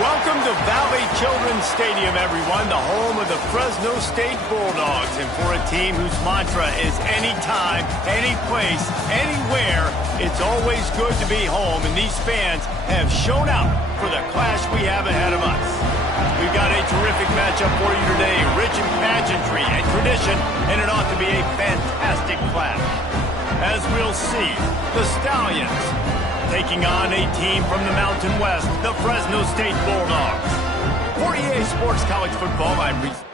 Welcome to Valley Children's Stadium, everyone, the home of the Fresno State Bulldogs. And for a team whose mantra is anytime, any place, anywhere, it's always good to be home. And these fans have shown out for the clash we have ahead of us. We've got a terrific matchup for you today, rich in pageantry and tradition, and it ought to be a fantastic clash. As we'll see, the Stallions taking on a team from the Mountain West, the Fresno State Bulldogs. For EA Sports College Football, I'm Reese.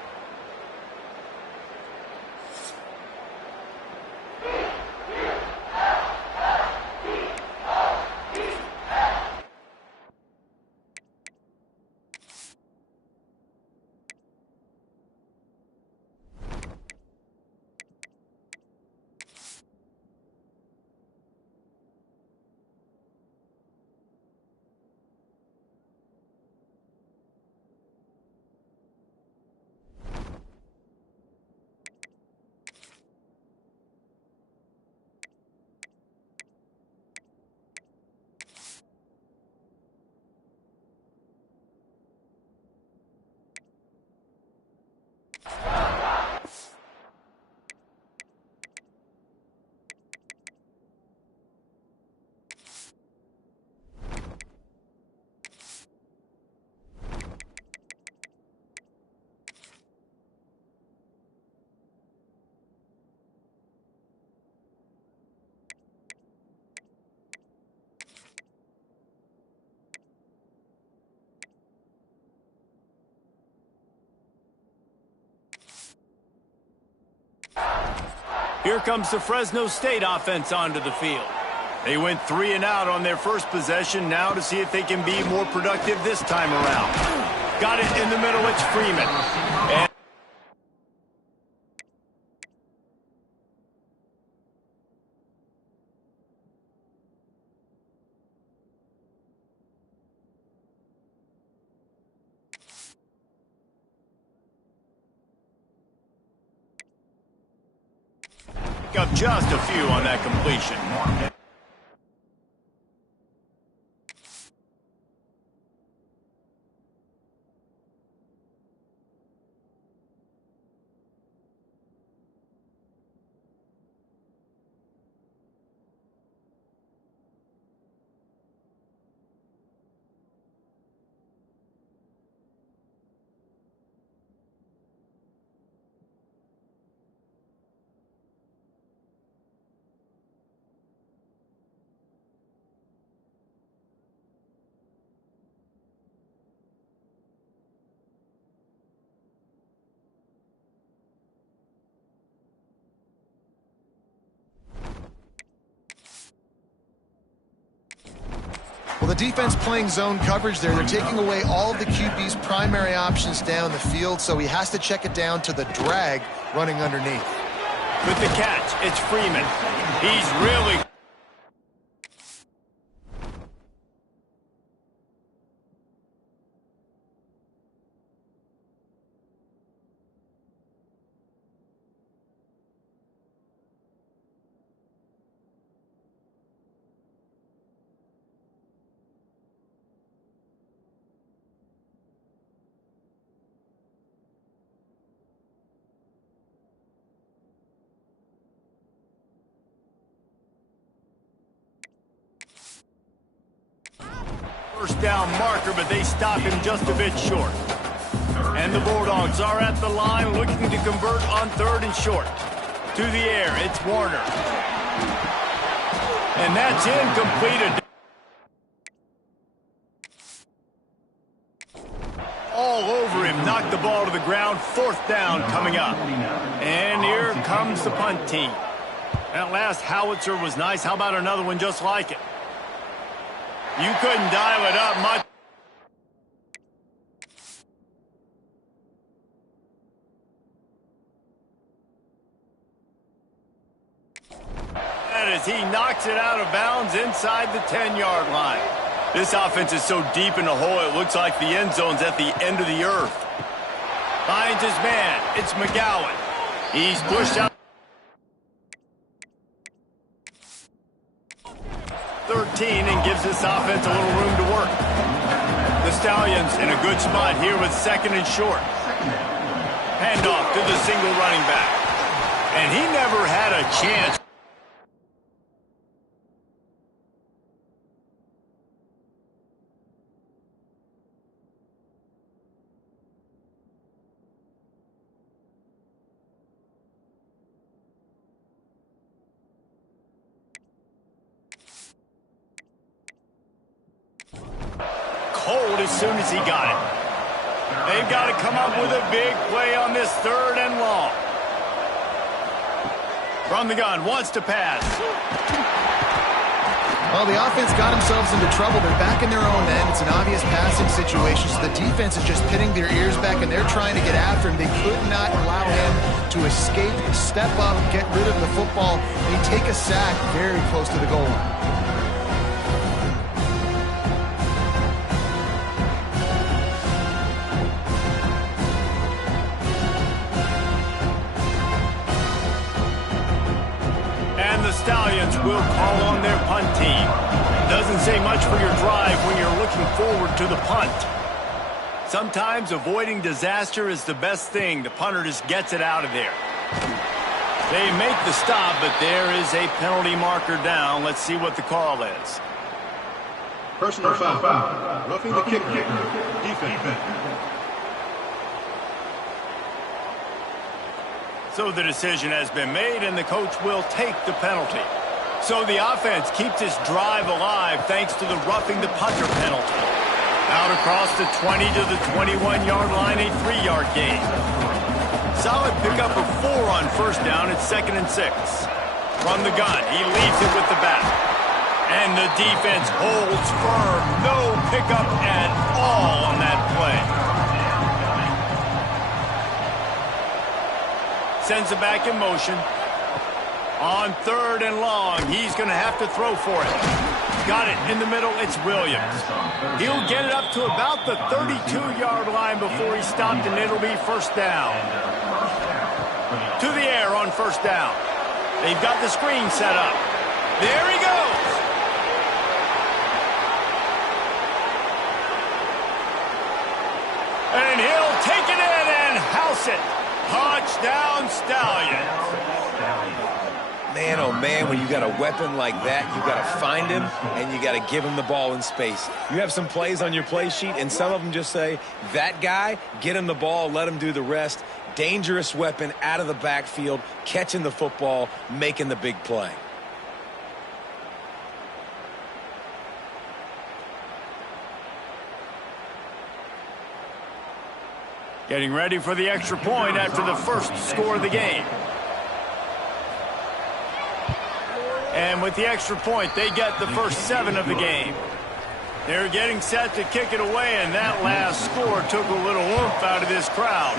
Here comes the Fresno State offense onto the field. They went 3 and out on their first possession, now to see if they can be more productive this time around. Got it in the middle, it's Freeman. And up just a few on that completion. Well, the defense playing zone coverage there. They're taking away all of the QB's primary options down the field, so he has to check it down to the drag running underneath. With the catch, it's Freeman. He's really... First down marker, but they stop him just a bit short. And the Bulldogs are at the line looking to convert on 3rd and short. To the air, it's Warner. And that's incomplete. All over him, knocked the ball to the ground. 4th down coming up. And here comes the punt team. That last howitzer was nice. How about another one just like it? You couldn't dial it up much. And as he knocks it out of bounds inside the 10-yard line. This offense is so deep in the hole, it looks like the end zone's at the end of the earth. Finds his man. It's McGowan. He's pushed out. 13 and gives this offense a little room to work. The Stallions in a good spot here with second and short. Handoff to the single running back. And he never had a chance. Cold as soon as he got it. They've got to come up with a big play on this 3rd and long. From the gun, wants to pass. Well, the offense got themselves into trouble. They're back in their own end. It's an obvious passing situation, so the defense is just pinning their ears back, and they're trying to get after him. They could not allow him to escape, step up, get rid of the football. They take a sack very close to the goal line. The Stallions will call on their punt team. Doesn't say much for your drive when you're looking forward to the punt. Sometimes avoiding disaster is the best thing. The punter just gets it out of there. They make the stop, but there is a penalty marker down. Let's see what the call is. Personal foul. Roughing the kicker. Defense. So the decision has been made, and the coach will take the penalty. So the offense keeps its drive alive thanks to the roughing the punter penalty. Out across the 20 to the 21-yard line, a 3-yard gain. Solid pickup of 4 on first down at 2nd and 6. From the gun, he leaves it with the back. And the defense holds firm. No pickup at all on that play. Sends it back in motion. On 3rd and long, he's going to have to throw for it. Got it in the middle. It's Williams. He'll get it up to about the 32-yard line before he stopped, and it'll be first down. To the air on first down. They've got the screen set up. There he goes. And he'll take it in and house it. Touchdown, Stallions. Man, oh man, when you got a weapon like that, you got to find him and you got to give him the ball in space. You have some plays on your play sheet, and some of them just say, that guy, get him the ball, let him do the rest. Dangerous weapon out of the backfield, catching the football, making the big play. Getting ready for the extra point after the first score of the game. And with the extra point, they get the first 7 of the game. They're getting set to kick it away, and that last score took a little oomph out of this crowd.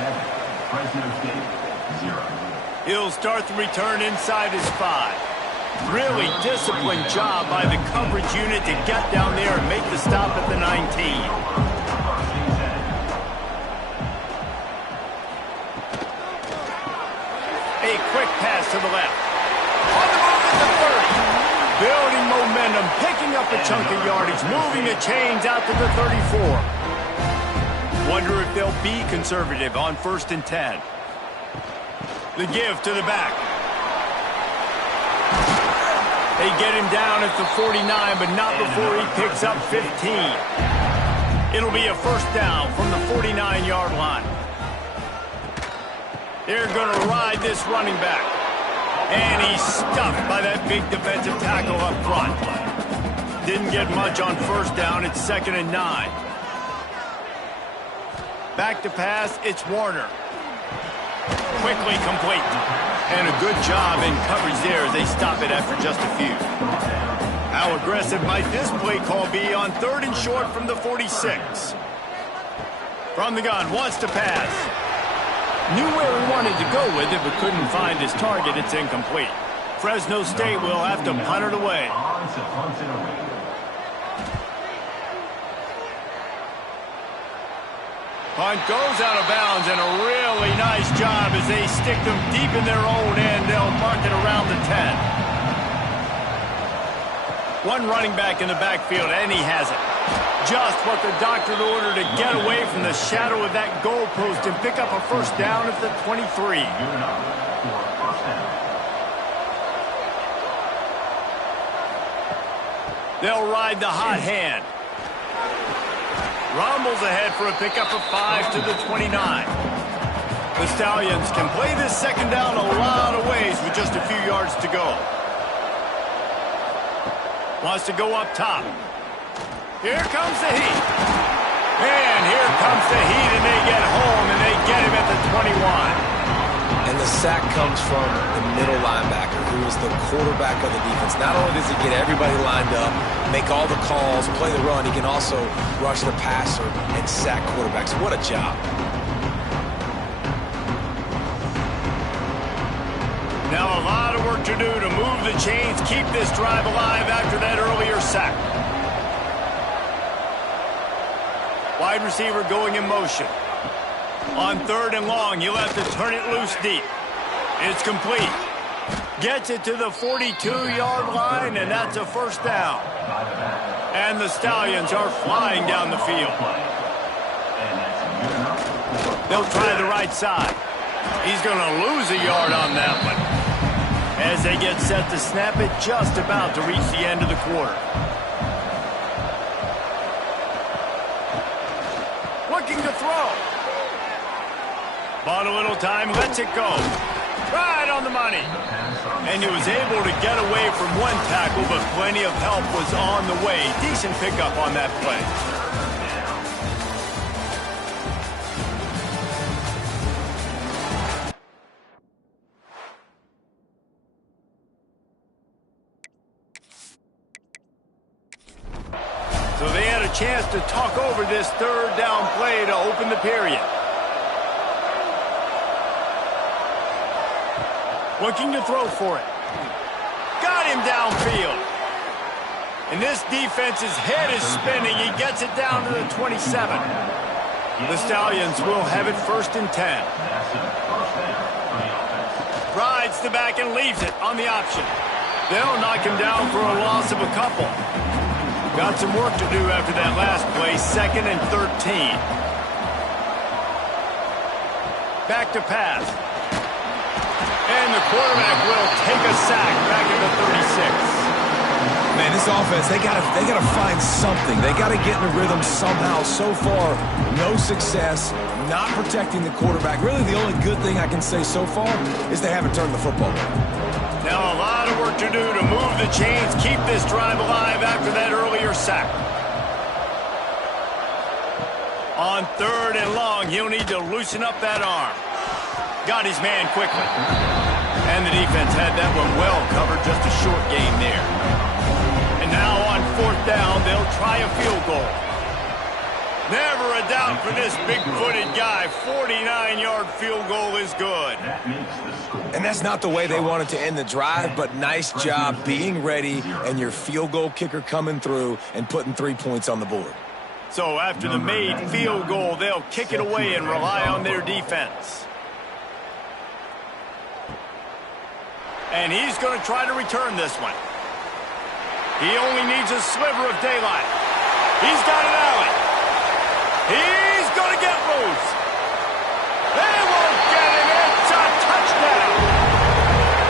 He'll start the return inside his 5. Really disciplined job by the coverage unit to get down there and make the stop at the 19. A quick pass to the left. On the move at the 30. Building momentum, picking up a chunk of yardage, moving the chains out to the 34. Wonder if they'll be conservative on 1st and 10. The give to the back. They get him down at the 49, but not before he picks up 15. It'll be a first down from the 49-yard line. They're going to ride this running back. And he's stuffed by that big defensive tackle up front. Didn't get much on first down. It's 2nd and 9. Back to pass. It's Warner. Quickly complete. And a good job in coverage there as they stop it after just a few. How aggressive might this play call be on 3rd and short from the 46? From the gun. Wants to pass. Knew where he wanted to go with it, but couldn't find his target. It's incomplete. Fresno State will have to punt it away. Punt goes out of bounds, and a really nice job as they stick them deep in their own end. They'll mark it around the 10. One running back in the backfield, and he has it. Just what the doctor ordered to get away from the shadow of that goalpost and pick up a first down at the 23. They'll ride the hot hand. Rumbles ahead for a pickup of 5 to the 29. The Stallions can play this second down a lot of ways with just a few yards to go. Wants to go up top. Here comes the heat. And here comes the heat, and they get home, and they get him at the 21. And the sack comes from the middle linebacker, who is the quarterback of the defense. Not only does he get everybody lined up, make all the calls, play the run, he can also rush the passer and sack quarterbacks. What a job. Now a lot of work to do to move the chains, keep this drive alive after that earlier sack. Wide receiver going in motion. On 3rd and long, you'll have to turn it loose deep. It's complete. Gets it to the 42-yard line, and that's a first down. And the Stallions are flying down the field. They'll try the right side. He's going to lose a yard on that one. As they get set to snap it, just about to reach the end of the quarter. Looking to throw. Bought a little time, lets it go. Right on the money. And he was able to get away from one tackle, but plenty of help was on the way. Decent pickup on that play. So they had a chance to talk over this 3rd down play to open the period. Looking to throw for it. Got him downfield. And this defense's head is spinning. He gets it down to the 27. The Stallions will have it 1st and 10. Rides the back and leaves it on the option. They'll knock him down for a loss of a couple. Got some work to do after that last play. 2nd and 13. Back to pass. And the quarterback will take a sack back at the 36. Man, this offense, they gotta find something. They gotta get in a rhythm somehow. So far, no success, not protecting the quarterback. Really, the only good thing I can say so far is they haven't turned the football over. Now a lot of work to do to move the chains, keep this drive alive after that earlier sack. On 3rd and long, he'll need to loosen up that arm. Got his man quickly. And the defense had that one well covered, just a short gain there. And now on 4th down, they'll try a field goal. Never a doubt for this big-footed guy. 49-yard field goal is good. And that's not the way they wanted to end the drive, but nice job being ready and your field goal kicker coming through and putting 3 points on the board. So after the made field goal, they'll kick it away and rely on their defense. And he's going to try to return this one. He only needs a sliver of daylight. He's got an alley. He's going to get loose. They won't get him. It's a touchdown.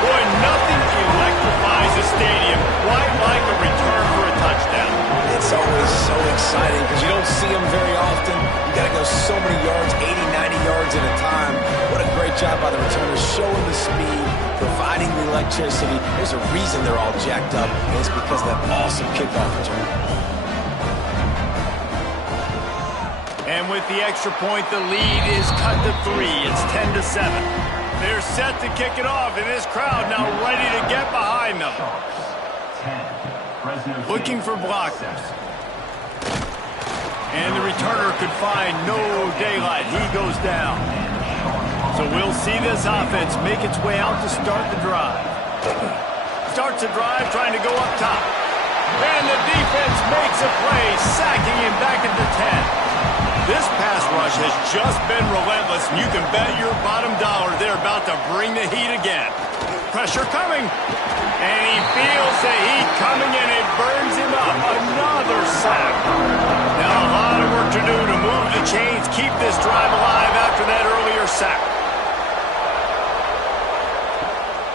Boy, nothing electrifies a stadium quite like a return for a touchdown. It's always so exciting because you don't see them very often. You got to go so many yards, 80, 90 yards at a time. What a great job by the returners, showing the speed, providing the electricity. There's a reason they're all jacked up, and it's because of that awesome kickoff return. And with the extra point, the lead is cut to 3. It's 10-7. They're set to kick it off, and this crowd now ready to get behind them. Looking for blockers. And the returner could find no daylight. He goes down. So we'll see this offense make its way out to start the drive. Starts the drive trying to go up top. And the defense makes a play, sacking him back at the 10. This pass rush has just been relentless, and you can bet your bottom dollar they're about to bring the heat again. Pressure coming. And he feels the heat coming, and it burns him up. Another sack. Now a lot of work to do to move the chains, keep this drive alive after that earlier sack.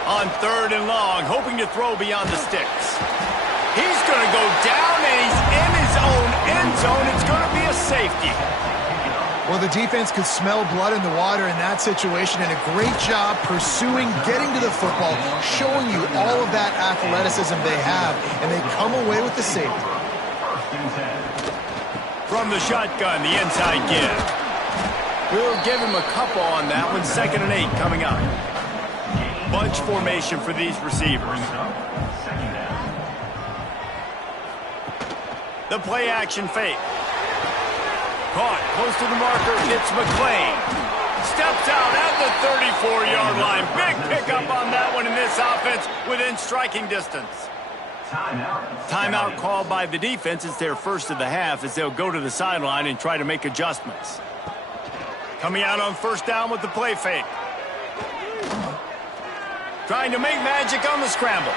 On 3rd and long, hoping to throw beyond the sticks. He's going to go down, and he's in his own end zone. It's going to be a safety. Well, the defense could smell blood in the water in that situation, and a great job pursuing, getting to the football, showing you all of that athleticism they have, and they come away with the safety. From the shotgun, the inside give. We'll give him a couple on that one. 2nd and 8 coming up. Bunch formation for these receivers. The play action fake. Caught close to the marker. It's McClain. Steps out at the 34-yard line. Big pickup on that one in this offense within striking distance. Timeout called by the defense. It's their first of the half as they'll go to the sideline and try to make adjustments. Coming out on 1st down with the play fake. Trying to make magic on the scramble.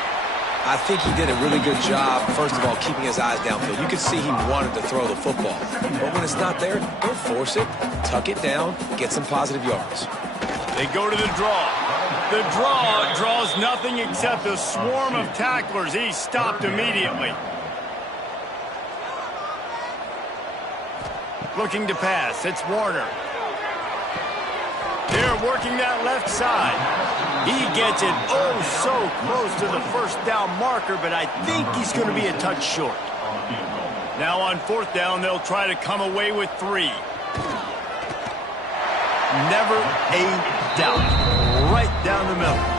I think he did a really good job, first of all, keeping his eyes downfield. You could see he wanted to throw the football. But when it's not there, don't force it. Tuck it down, get some positive yards. They go to the draw. The draw draws nothing except a swarm of tacklers. He's stopped immediately. Looking to pass. It's Warner. They're working that left side. He gets it oh so close to the 1st down marker, but I think he's going to be a touch short. Now on 4th down, they'll try to come away with 3. Never a doubt. Right down the middle.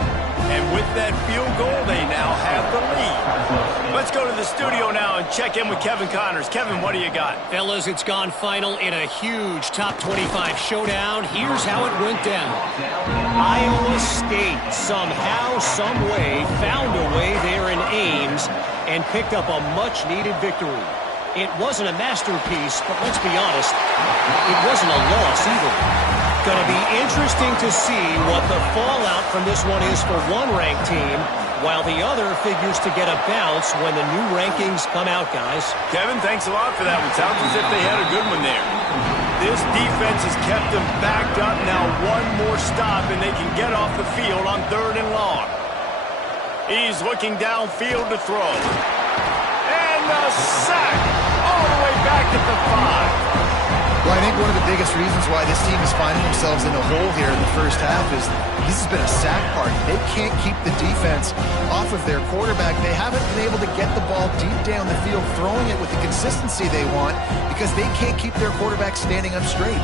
And with that field goal, they now have the lead. Let's go to the studio now and check in with Kevin Connors. Kevin, what do you got? Fellas, it's gone final in a huge top 25 showdown. Here's how it went down. Iowa State somehow, some way, found a way there in Ames and picked up a much-needed victory. It wasn't a masterpiece, but let's be honest, it wasn't a loss either. Going to be interesting to see what the fallout from this one is for one ranked team, while the other figures to get a bounce when the new rankings come out, guys. Kevin, thanks a lot for that one. Sounds as if they had a good one there. This defense has kept them backed up. Now one more stop, and they can get off the field on 3rd and long. He's looking downfield to throw. And the sack all the way back at the 5. Well, I think one of the biggest reasons why this team is finding themselves in a hole here in the first half is this has been a sack party. They can't keep the defense off of their quarterback. They haven't been able to get the ball deep down the field, throwing it with the consistency they want because they can't keep their quarterback standing up straight.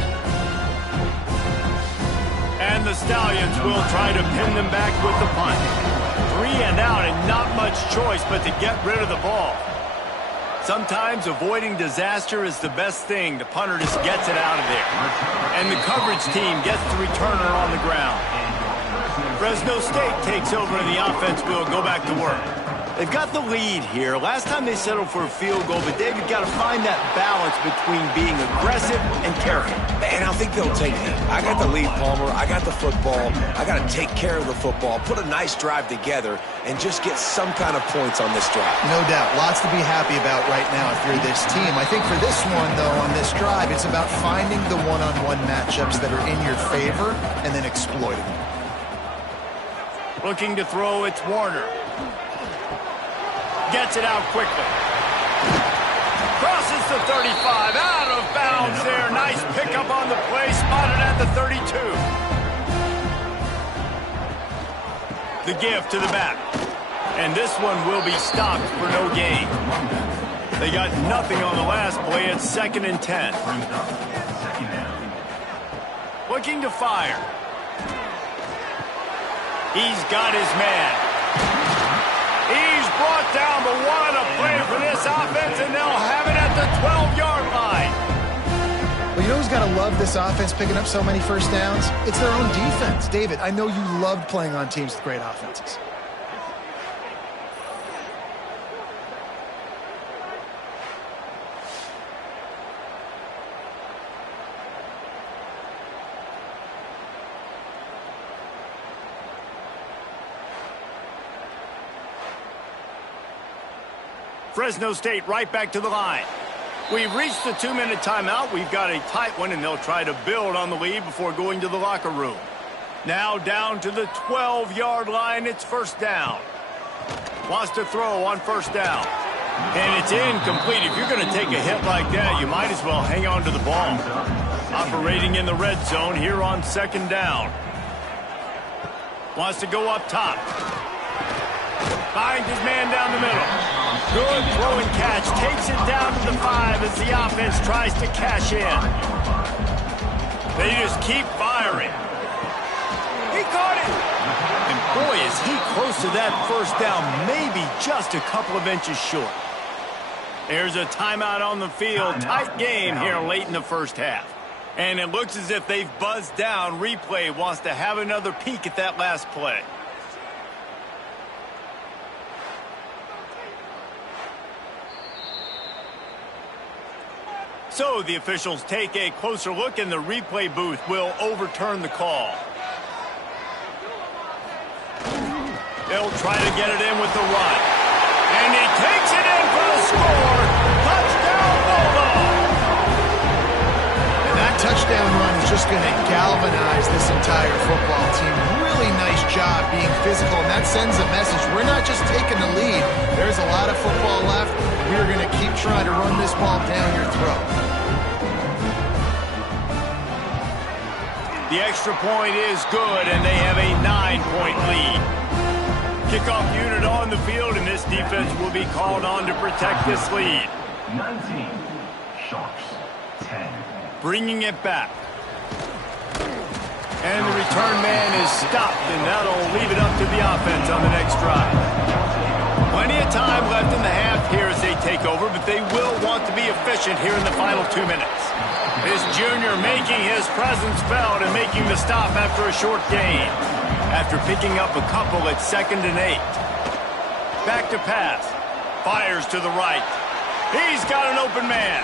And the Stallions will try to pin them back with the punt. 3 and out and not much choice but to get rid of the ball. Sometimes avoiding disaster is the best thing. The punter just gets it out of there. And the coverage team gets the returner on the ground. Fresno State takes over and the offense will go back to work. They've got the lead here. Last time they settled for a field goal, but David got to find that balance between being aggressive and careful. Man, I think they'll take it. I got the lead, Palmer. I got the football. I got to take care of the football, put a nice drive together, and just get some kind of points on this drive. No doubt. Lots to be happy about right now if you're this team. I think for this one, though, on this drive, it's about finding the one-on-one matchups that are in your favor and then exploiting them. Looking to throw, it's Warner. Gets it out quickly. Crosses the 35, out of bounds there. Nice pickup on the play, spotted at the 32. The give to the back. And this one will be stopped for no gain. They got nothing on the last play. It's 2nd and 10. Looking to fire. He's got his man. He's brought down, but what a play for this offense, and they'll have it at the 12-yard line. Well, you know who's got to love this offense picking up so many first downs? It's their own defense. David, I know you loved playing on teams with great offenses. Fresno State right back to the line. We've reached the 2-minute timeout. We've got a tight one, and they'll try to build on the lead before going to the locker room. Now down to the 12-yard line. It's first down. Wants to throw on first down. And it's incomplete. If you're going to take a hit like that, you might as well hang on to the ball. Operating in the red zone here on second down. Wants to go up top. Finds his man down the middle. Good throw and catch. Takes it down to the 5 as the offense tries to cash in. They just keep firing. He caught it. And boy, is he close to that first down. Maybe just a couple of inches short. There's a timeout on the field. Tight game here late in the first half. And it looks as if they've buzzed down. Replay wants to have another peek at that last play. So the officials take a closer look, and the replay booth will overturn the call. They'll try to get it in with the run. And he takes it in for the score. Touchdown, Bulldogs! And that touchdown run is just going to galvanize this entire football team. Really nice job being physical, and that sends a message. We're not just taking the lead. There's a lot of football left. We're going to keep trying to run this ball down your throat. The extra point is good, and they have a 9-point lead. Kickoff unit on the field, and this defense will be called on to protect this lead. 19, Sharks, 10. Bringing it back. And the return man is stopped, and that'll leave it up to the offense on the next drive. Plenty of time left in the half here as they take over, but they will want to be efficient here in the final 2 minutes. This junior making his presence felt and making the stop after a short gain. After picking up a couple at 2nd and 8. Back to pass. Fires to the right. He's got an open man.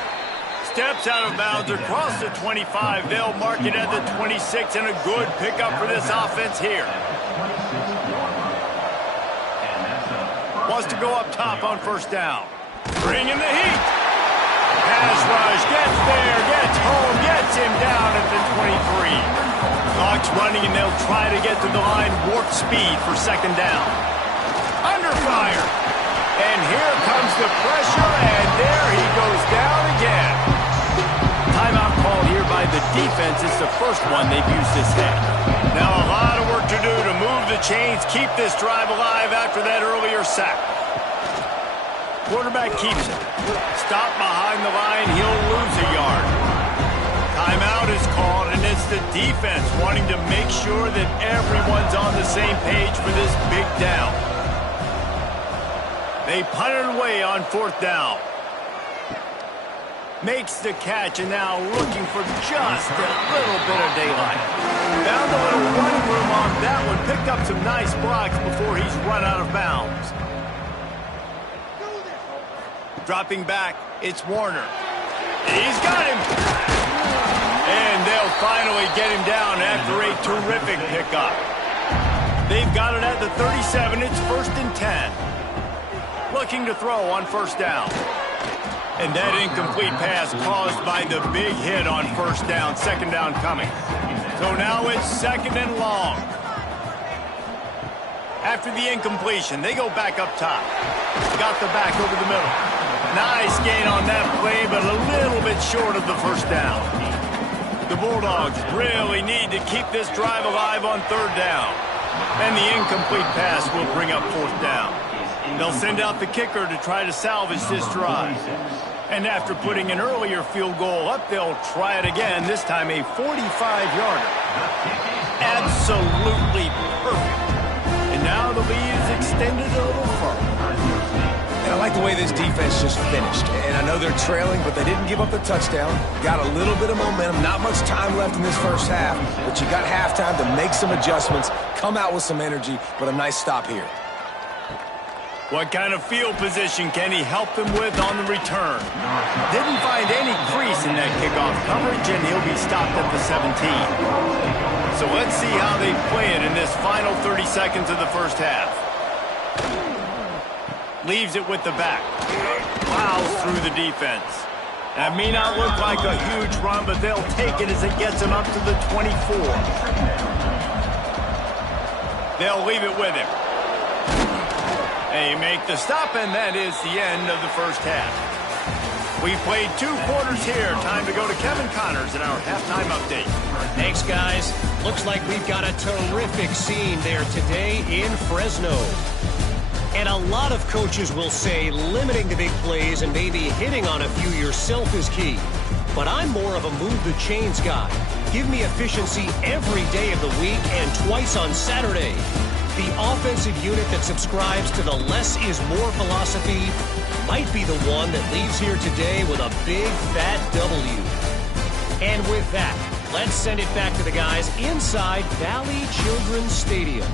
Steps out of bounds across the 25. They'll mark it at the 26, and a good pickup for this offense here. Wants to go up top on first down. Bringing the heat. Pass rush, gets there, gets home, gets him down at the 23. Clock's running, and they'll try to get to the line warp speed for second down. Under fire. And here comes the pressure, and there he goes down again. Timeout called here by the defense. It's the first one they've used this half. Now a lot of work to do to move the chains, keep this drive alive after that earlier sack. Quarterback keeps it. Stop behind the line. He'll lose a yard. Timeout is called, and it's the defense wanting to make sure that everyone's on the same page for this big down. They punt it away on fourth down. Makes the catch, and now looking for just a little bit of daylight. Found a little running room on that one. Picked up some nice blocks before he's run out of bounds. Dropping back, it's Warner. He's got him. And they'll finally get him down after a terrific pickup. They've got it at the 37. It's 1st and 10. Looking to throw on first down. And that incomplete pass caused by the big hit on first down. Second down coming. So now it's 2nd and long. After the incompletion, they go back up top. Got the back over the middle. Nice gain on that play, but a little bit short of the first down. The Bulldogs really need to keep this drive alive on third down. And the incomplete pass will bring up fourth down. They'll send out the kicker to try to salvage this drive. And after putting an earlier field goal up, they'll try it again, this time a 45-yarder. Absolutely perfect. And now the lead is extended a little further. And I like the way this defense just finished. And I know they're trailing, but they didn't give up the touchdown. Got a little bit of momentum. Not much time left in this first half, but you got halftime to make some adjustments, come out with some energy, but a nice stop here. What kind of field position can he help them with on the return? Didn't find any crease in that kickoff coverage, and he'll be stopped at the 17. So let's see how they play it in this final 30 seconds of the first half. Leaves it with the back. Plows through the defense. That may not look like a huge run, but they'll take it as it gets him up to the 24. They'll leave it with him. They make the stop, and that is the end of the first half. We played 2 quarters here. Time to go to Kevin Connors in our halftime update. Thanks, guys. Looks like we've got a terrific scene there today in Fresno. And a lot of coaches will say limiting the big plays and maybe hitting on a few yourself is key. But I'm more of a move the chains guy. Give me efficiency every day of the week and twice on Saturday. The offensive unit that subscribes to the less is more philosophy might be the one that leaves here today with a big fat W. And with that, let's send it back to the guys inside Valley Children's Stadium.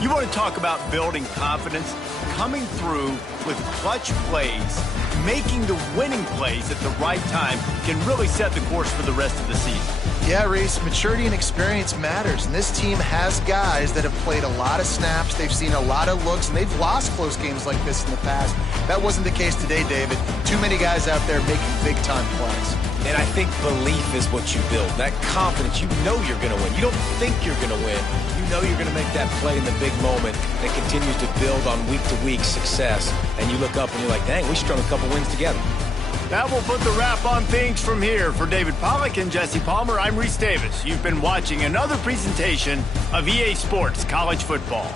You want to talk about building confidence? Coming through with clutch plays, making the winning plays at the right time can really set the course for the rest of the season. Yeah, Reese, maturity and experience matters, and this team has guys that have played a lot of snaps, they've seen a lot of looks, and they've lost close games like this in the past. That wasn't the case today, David. Too many guys out there making big-time plays. And I think belief is what you build. That confidence, you know you're going to win. You don't think you're going to win. You know you're going to make that play in the big moment that continues to build on week-to-week success. And you look up and you're like, dang, we strung a couple wins together. That will put the wrap on things from here. For David Pollack and Jesse Palmer, I'm Reese Davis. You've been watching another presentation of EA Sports College Football.